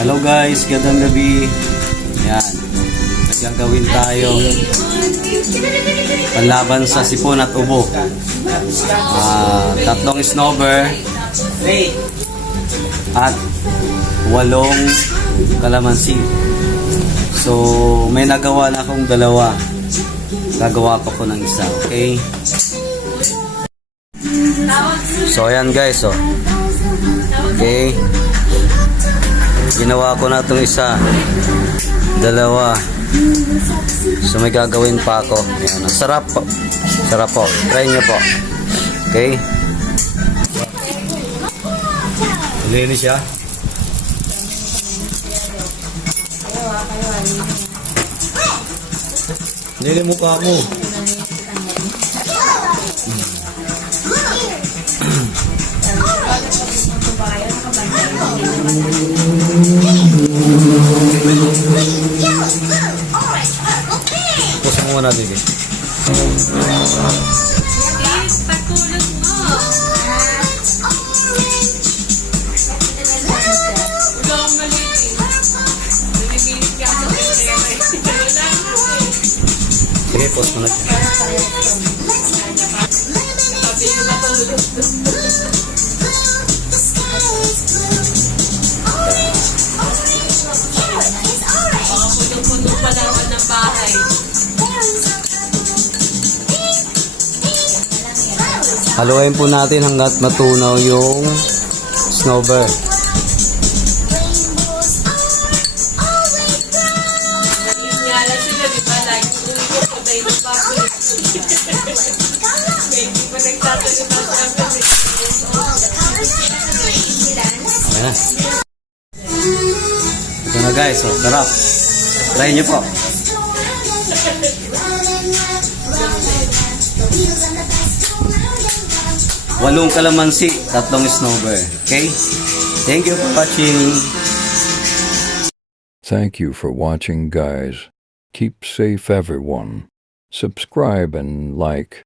Hello guys, gandang gabi. Yan. Nagagawin tayong panlaban sa sipon at ubo. Tatlong snowber at 8 kalamansi. So, may nagawa na akong dalawa. Gagawa pa ko ng isa, okay? So, ayan guys, oh. Okay. Ginawa ko na itong isa. Dalawa. So, may gagawin pa ako. Ayan. Ang sarap po. Sarap po. Try nyo po. Okay. Linis siya. Linis mukha mo. Pusa mo muna, baby. Pagtulog mo. Huwag akong malitin. Namiminit ka ako. Sige, post mo na siya. Sabi ko matulog. Puno-puno pa naman ng bahay. Haluin po natin hanggat matunaw yung snowbird. Nalinyala sila, di ba? Like, uwi ko pa tayo ng bahay. Hindi pa nagtatayo na kami. Ayan. Ito na guys, oh, sarap. Try nyo po. Walong kalamansi, 3 snowbird. Okay? Thank you for watching. Thank you for watching, guys. Keep safe, everyone. Subscribe and like.